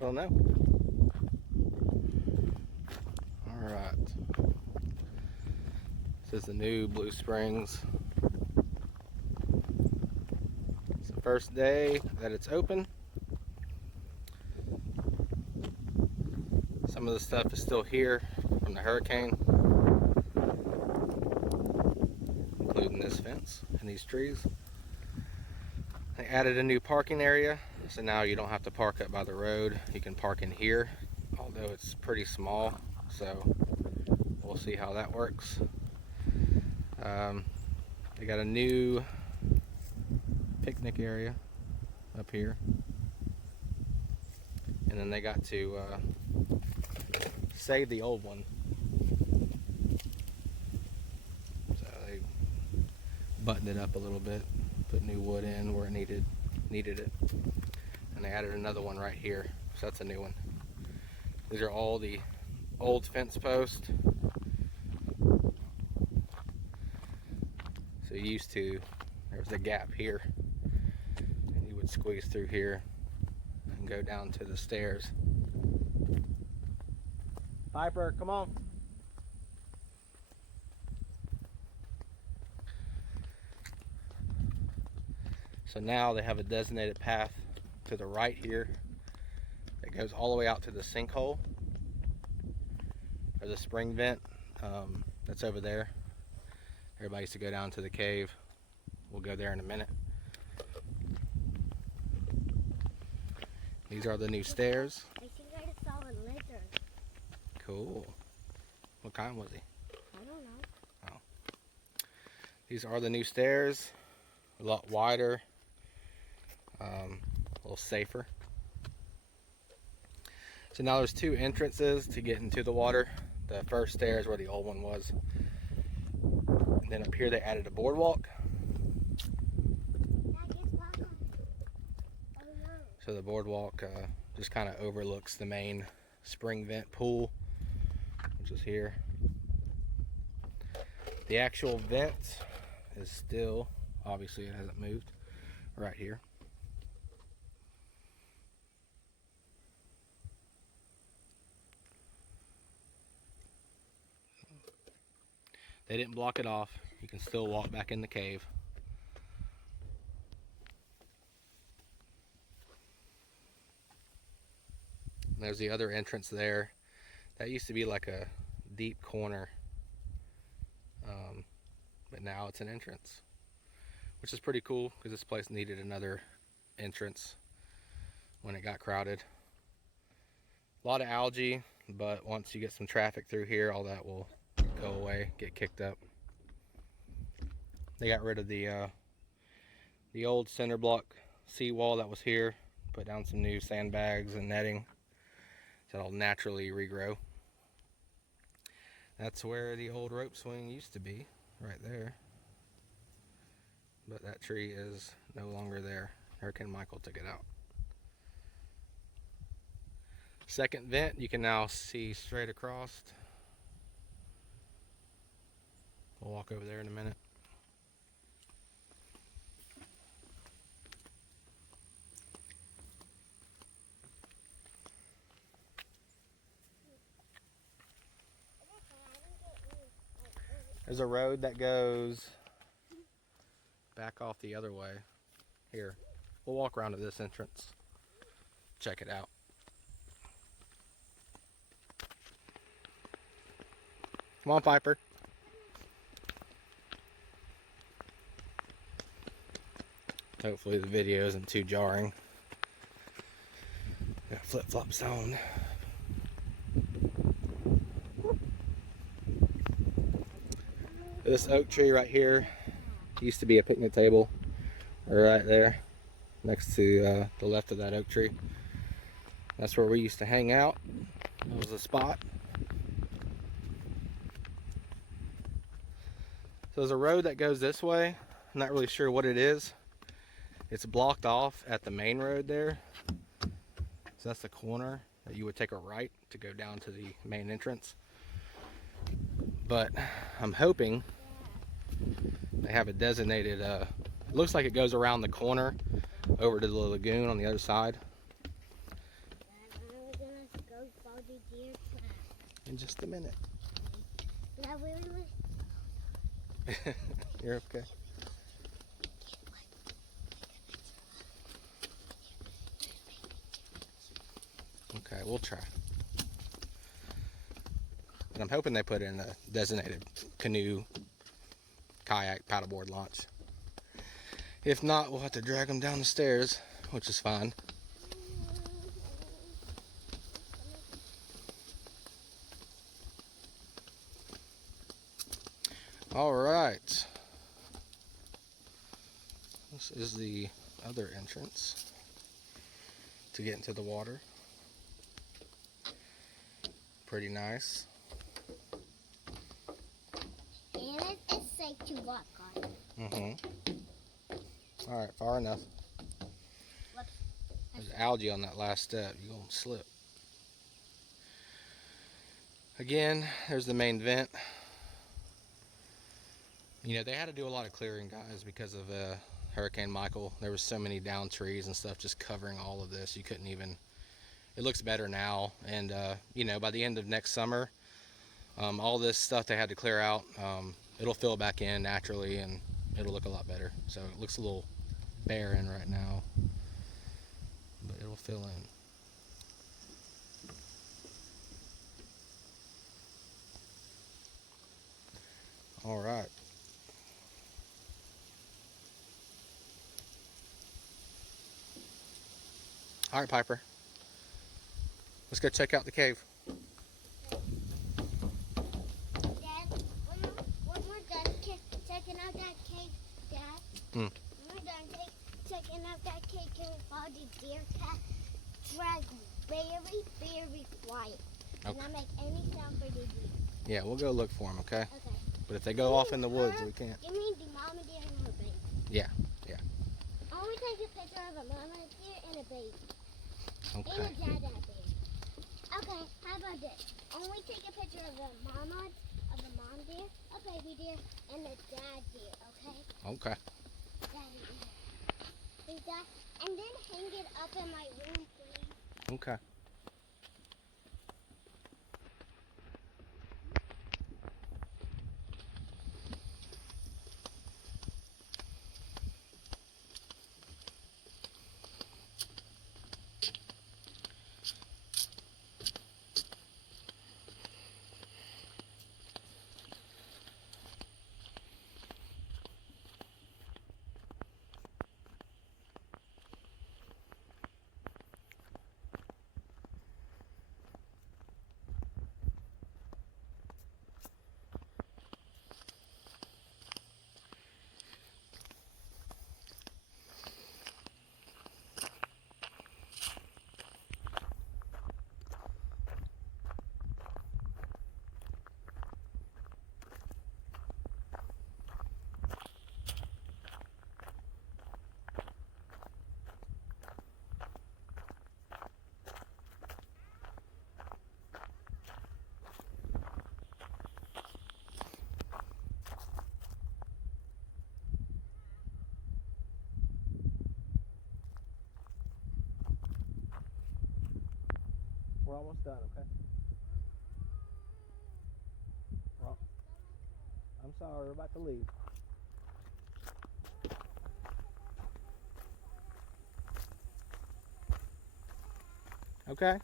I don't know. Alright. This is the new Blue Springs. It's the first day that it's open. Some of the stuff is still here from the hurricane, including this fence and these trees. They added a new parking area, so now you don't have to park up by the road. You can park in here, although it's pretty small, so we'll see how that works. They got a new picnic area up here, and then they got to save the old one. So they buttoned it up a little bit, put new wood in where it needed it, and they added another one right here, so that's a new one. These are all the old fence posts. So there was a gap here, and you would squeeze through here and go down to the stairs. Piper, come on. So now they have a designated path to the right here that goes all the way out to the sinkhole, or the spring vent that's over there. Everybody used to go down to the cave. We'll go there in a minute. These are the new stairs. I think I just saw a lizard. Cool. What kind was he? I don't know. Oh. These are the new stairs. A lot wider. A little safer. So now there's two entrances to get into the water. The first stair is where the old one was. And then up here they added a boardwalk. So the boardwalk just kind of overlooks the main spring vent pool, which is here. The actual vent is still, obviously it hasn't moved, right here. They didn't block it off. You can still walk back in the cave. And there's the other entrance there. That used to be like a deep corner, but now it's an entrance, which is pretty cool because this place needed another entrance when it got crowded. A lot of algae, but once you get some traffic through here, all that will go away, get kicked up. They got rid of the old center block seawall that was here, put down some new sandbags and netting, so it'll naturally regrow. That's where the old rope swing used to be, right there. But that tree is no longer there. Hurricane Michael took it out. Second vent, you can now see straight across. We'll walk over there in a minute. There's a road that goes back off the other way. Here, we'll walk around to this entrance. Check it out. Come on, Piper. Hopefully the video isn't too jarring. Got flip-flops on. This oak tree right here used to be a picnic table right there next to the left of that oak tree. That's where we used to hang out. That was the spot. So there's a road that goes this way. I'm not really sure what it is. It's blocked off at the main road there. So that's the corner that you would take a right to go down to the main entrance. But I'm hoping they have a designated, it looks like it goes around the corner over to the lagoon on the other side. the deer trap. In just a minute. That really was. You're okay. Okay, we'll try. And I'm hoping they put in a designated canoe, kayak, paddleboard launch. If not, we'll have to drag them down the stairs, which is fine. All right. This is the other entrance to get into the water. Pretty nice. And it's safe to walk on. All right, far enough. Whoops. There's algae on that last step. You're going to slip. Again, there's the main vent. You know, they had to do a lot of clearing, guys, because of Hurricane Michael. There was so many down trees and stuff just covering all of this. You couldn't even... It looks better now. And, you know, by the end of next summer, all this stuff they had to clear out, it'll fill back in naturally and it'll look a lot better. So it looks a little barren right now, but it'll fill in. All right. All right, Piper. Let's go check out the cave. Dad, when we're done checking out that cave, Dad, when we're done checking out that cave, can we follow the deer track very, very quiet? Okay. And not make any sound for the deer. Yeah, we'll go look for them, okay? Okay. But if they go off in the woods, we can't. Give me the mama deer and her baby. Yeah. I want to take a picture of a mama deer and a baby. Okay. And a dad deer. Okay, how about this? Only take a picture of a mom deer, a baby deer, and a dad deer, okay? Okay. Daddy deer. Is that, and then hang it up in my room, please. Okay. We're almost done, okay? Well, I'm sorry, we're about to leave. Okay?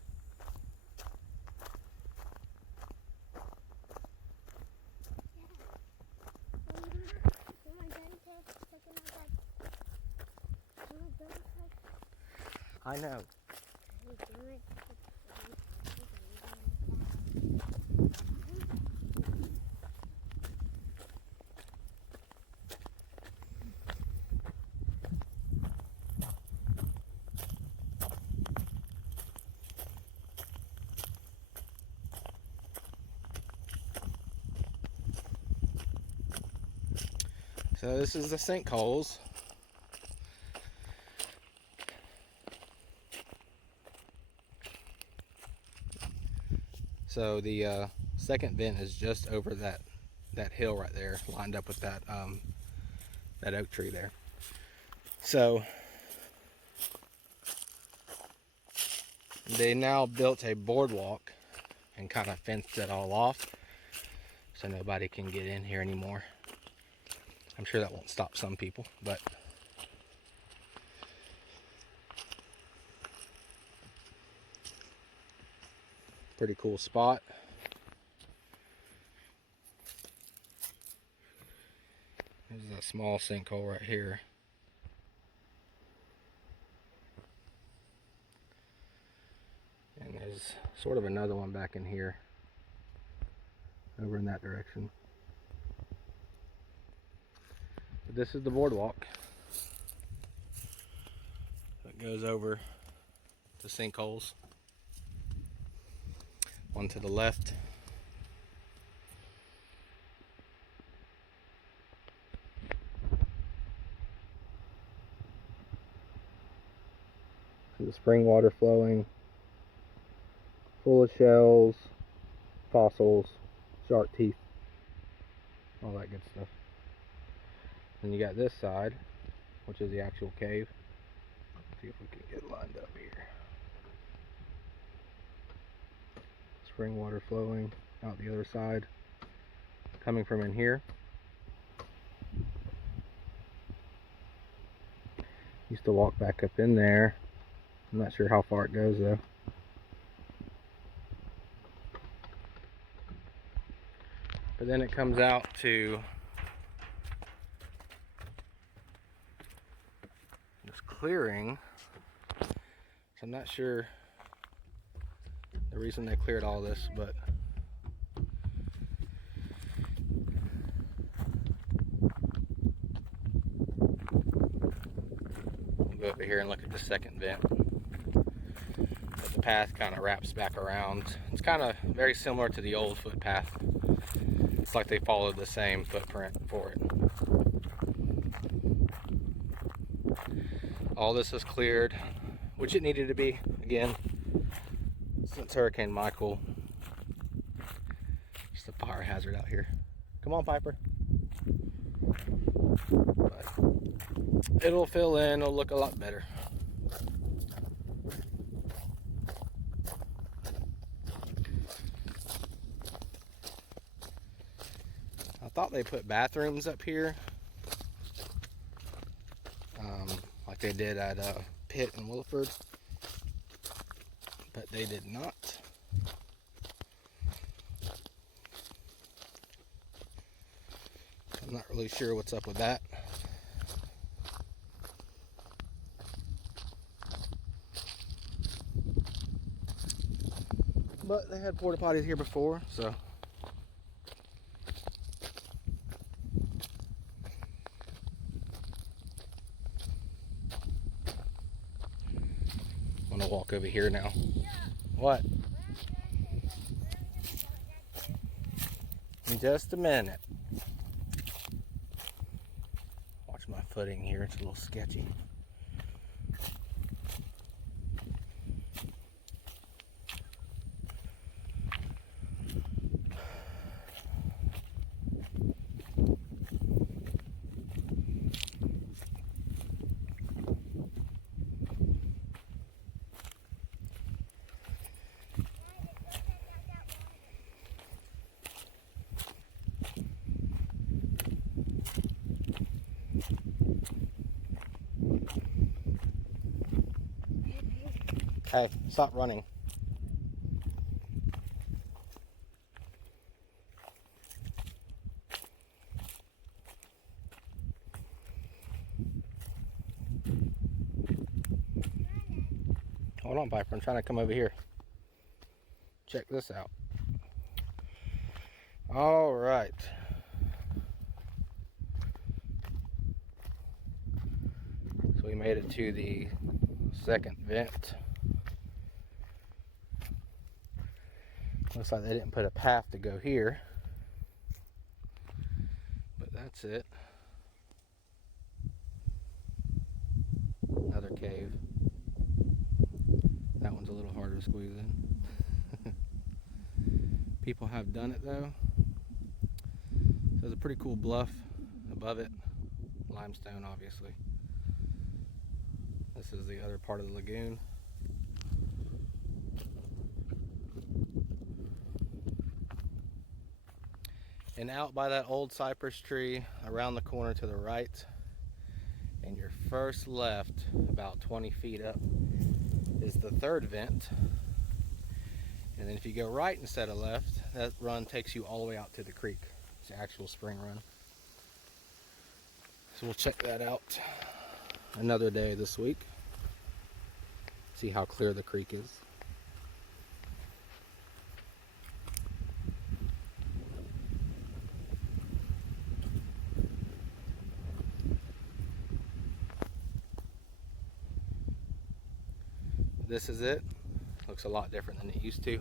I know. So this is the Sinkholes. So the second vent is just over that hill right there, lined up with that oak tree there. So they now built a boardwalk and kind of fenced it all off so nobody can get in here anymore. I'm sure that won't stop some people, but pretty cool spot. There's a small sinkhole right here. And there's sort of another one back in here, over in that direction. But this is the boardwalk that goes over to Sinkholes. One to the left. The spring water flowing, full of shells, fossils, shark teeth, all that good stuff. Then you got this side, which is the actual cave. Let's see if we can get lined up here. Spring water flowing out the other side, coming from in here. Used to walk back up in there. I'm not sure how far it goes though. But then it comes out to this clearing. So I'm not sure the reason they cleared all this, but we'll go over here and look at the second vent. But the path kind of wraps back around. It's kind of very similar to the old footpath. It's like they followed the same footprint for it. All this is cleared, which it needed to be, again, since Hurricane Michael. Just a fire hazard out here. Come on, Piper. But it'll fill in, it'll look a lot better. I thought they put bathrooms up here, like they did at Pitt and Williford, but they did not. I'm not really sure what's up with that. But they had porta potties here before, so I'm gonna walk over here now. What? In just a minute. Watch my footing here, it's a little sketchy. Hey, stop running. Hold on, Piper. I'm trying to come over here. Check this out. All right. So we made it to the second vent. Looks like they didn't put a path to go here, but that's it. Another cave. That one's a little harder to squeeze in. People have done it though. So there's a pretty cool bluff above it. Limestone, obviously. This is the other part of the lagoon. And out by that old cypress tree, around the corner to the right, and your first left, about 20 feet up, is the third vent. And then if you go right instead of left, that run takes you all the way out to the creek. It's the actual spring run. So we'll check that out another day this week. See how clear the creek is. This is it. Looks a lot different than it used to.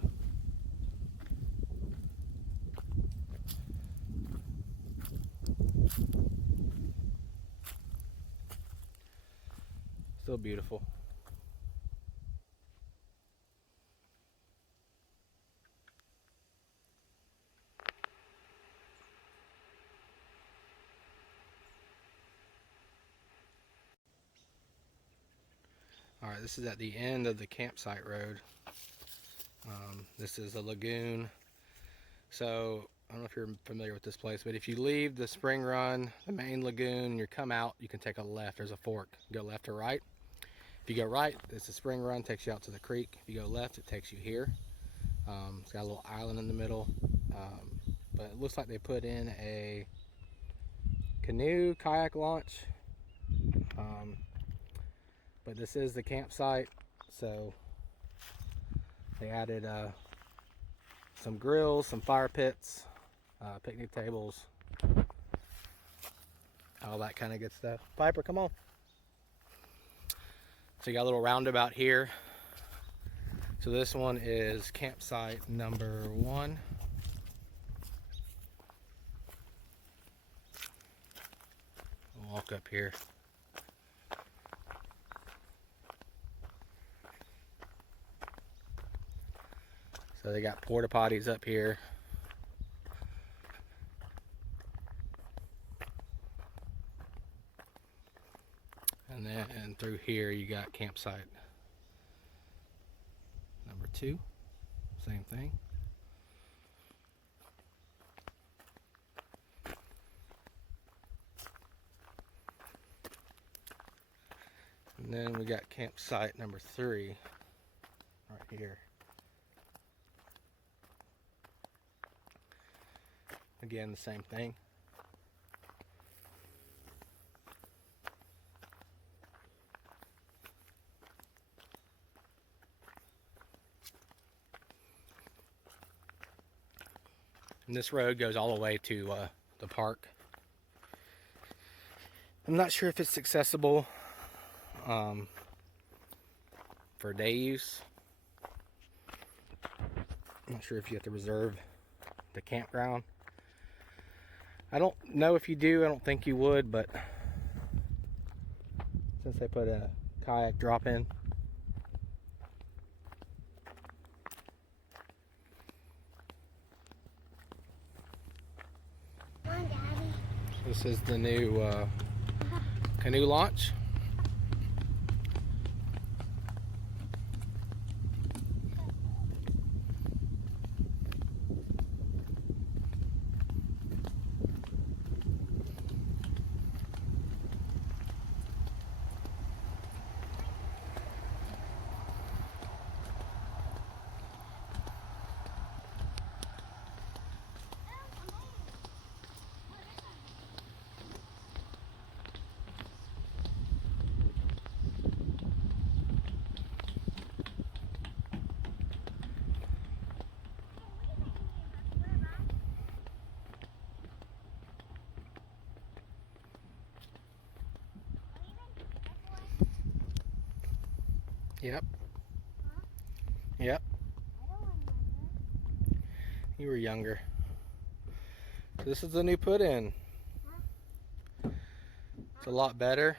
Still beautiful. Alright, this is at the end of the campsite road. This is a lagoon. So, I don't know if you're familiar with this place, but if you leave the spring run, the main lagoon, and you come out, you can take a left. There's a fork. You go left or right. If you go right, it's the spring run, takes you out to the creek. If you go left, it takes you here. It's got a little island in the middle. But it looks like they put in a canoe, kayak launch. But this is the campsite, so they added some grills, some fire pits, picnic tables, all that kind of good stuff. Piper, come on. So you got a little roundabout here. So this one is campsite number 1. We'll walk up here. So they got porta potties up here. And then through here you got campsite number 2. Same thing. And then we got campsite number 3 right here. Again, the same thing. And this road goes all the way to the park. I'm not sure if it's accessible for day use. I'm not sure if you have to reserve the campground. I don't know if you do. I don't think you would, but since they put a kayak drop-in. Come on, Daddy. This is the new canoe launch. Yep. Huh? Yep. I don't remember. You were younger. So this is the new put-in. Huh? It's a lot better.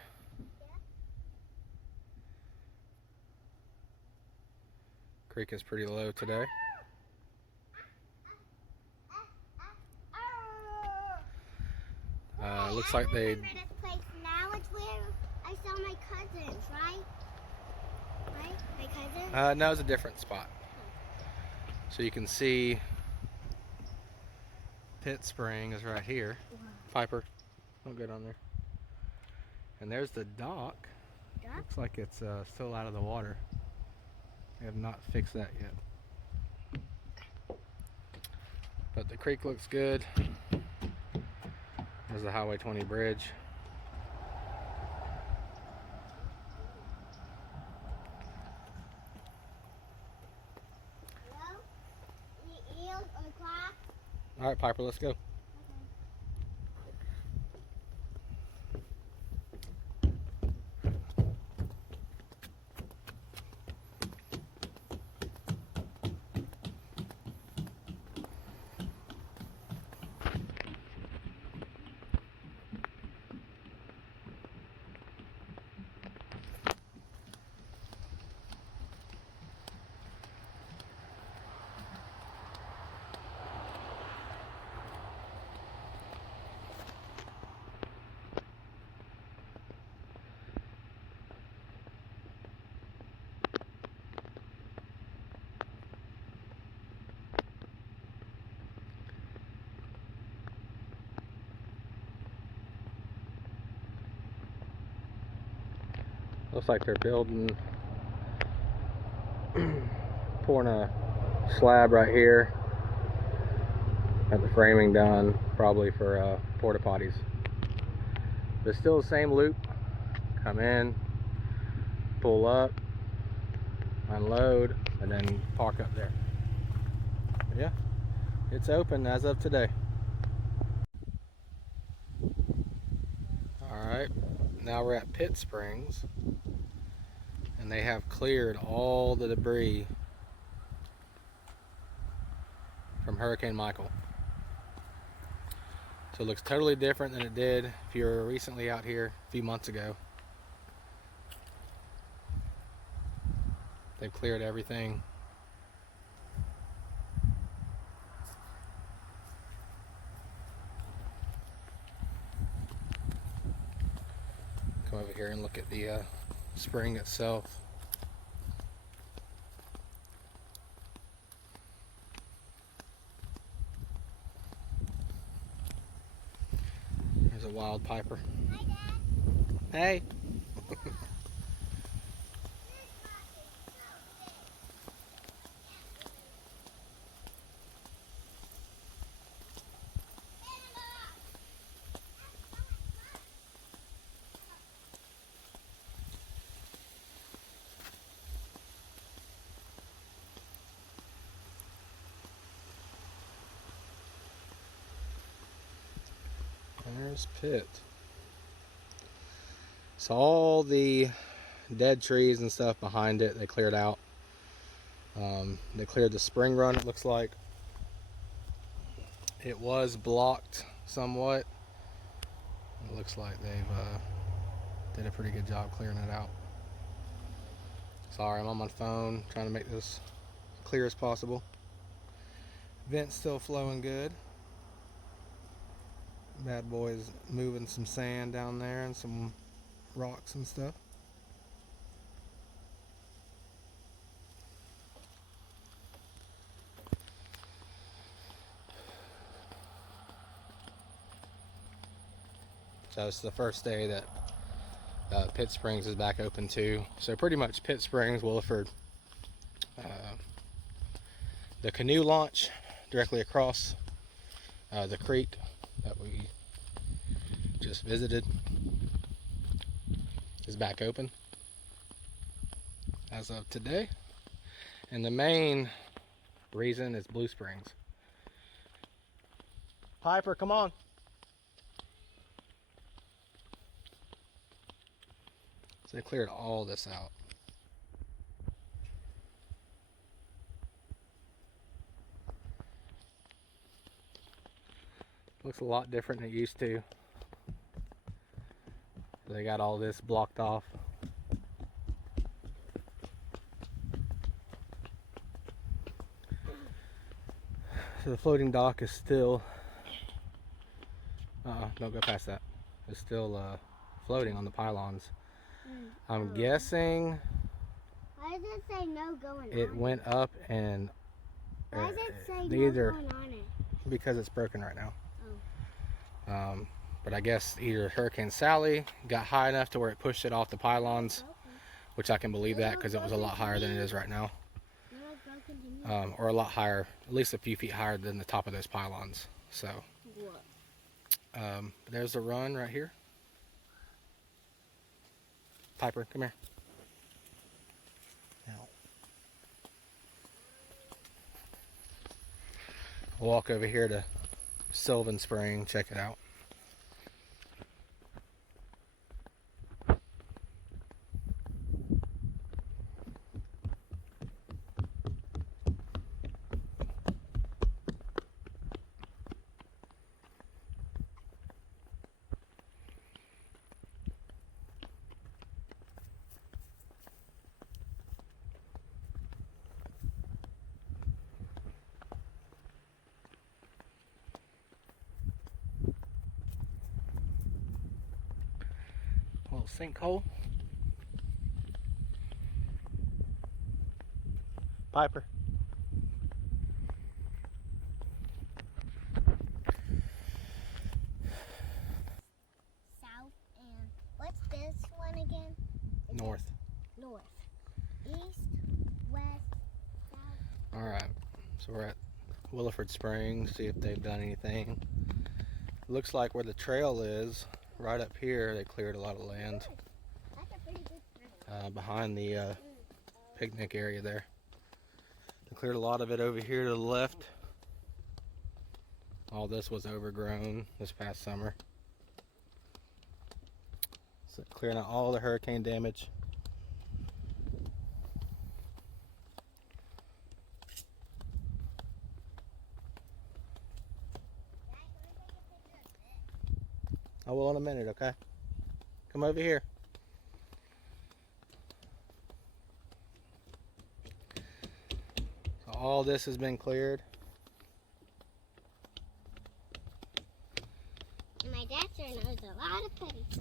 Creek is pretty low today. Looks like they. I remember this place now. It's where I saw my cousins, right? Right? My cousin? No, it's a different spot. So you can see Pitt Springs is right here. Piper, don't go down there. And there's the dock. Looks like it's still out of the water. They have not fixed that yet. But the creek looks good. There's the Highway 20 bridge. All right, Piper, let's go. Looks like they're building, pouring a slab right here. Got the framing done, probably for porta potties. But still the same loop. Come in, pull up, unload, and then park up there. But yeah, it's open as of today. Alright, now we're at Pitt Springs. And they have cleared all the debris from Hurricane Michael. So it looks totally different than it did if you were recently out here a few months ago. They've cleared everything. Come over here and look at the spring itself. There's a wild piper. Hi, Dad. Hey. There's Pitt. So all the dead trees and stuff behind it, they cleared out. They cleared the spring run, it looks like. It was blocked somewhat. It looks like they've did a pretty good job clearing it out. Sorry, I'm on my phone trying to make this clear as possible. Vent's still flowing good. Bad boy's moving some sand down there and some rocks and stuff. So it's the first day that Pitt Springs is back open too. So pretty much Pitt Springs, Williford, the canoe launch directly across the creek that we just visited is back open as of today. And the main reason is Blue Springs. Piper, come on. So they cleared all this out. Looks a lot different than it used to. They got all this blocked off. So the floating dock is still, don't go past that. It's still floating on the pylons. I'm guessing Why does it say no going on? it went up and Why does it say they no either going on it? because it's broken right now. Oh. But I guess either Hurricane Sally got high enough to where it pushed it off the pylons, which I can believe that because it was a lot higher than it is right now. Or a lot higher, at least a few feet higher than the top of those pylons. So, there's the run right here. Piper, come here. Now, walk over here to Sylvan Spring, check it out. Little sinkhole. Piper. South and what's this one again? North. North. East, west, south. Alright, so we're at Williford Springs, see if they've done anything. Looks like where the trail is, right up here, they cleared a lot of land That's a pretty good trail. behind the picnic area there. They cleared a lot of it over here to the left. All this was overgrown this past summer. So clearing out all the hurricane damage. I will in a minute, okay? Come over here. So all this has been cleared. And my dad sure knows a lot of places.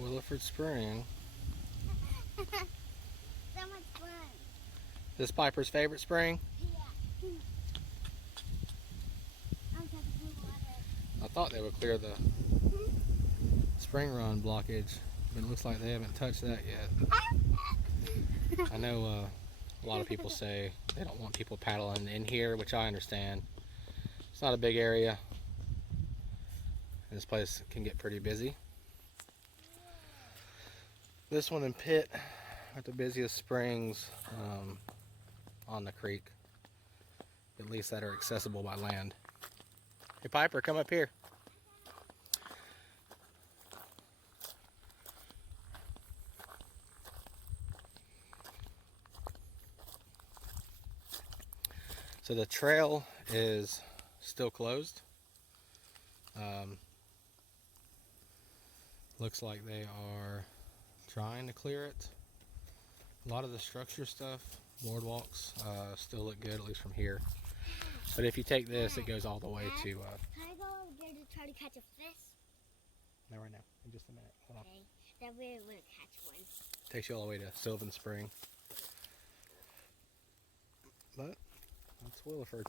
Williford Spring. So much fun. This Piper's favorite spring? Yeah. I'm taking blue water. I thought they would clear the spring run blockage, but it looks like they haven't touched that yet. I know a lot of people say they don't want people paddling in here, which I understand. It's not a big area. This place can get pretty busy. This one in Pitt are the busiest springs on the creek, at least that are accessible by land. Hey Piper, come up here. So the trail is still closed. Looks like they are trying to clear it. A lot of the structure stuff, boardwalks, still look good, at least from here. But if you take this, it goes all the way to... Can I go over there to try to catch a fish? No, right now, in just a minute. Hold on. Okay. That way I wouldn't catch one. Takes you all the way to Sylvan Spring. But that's Williford.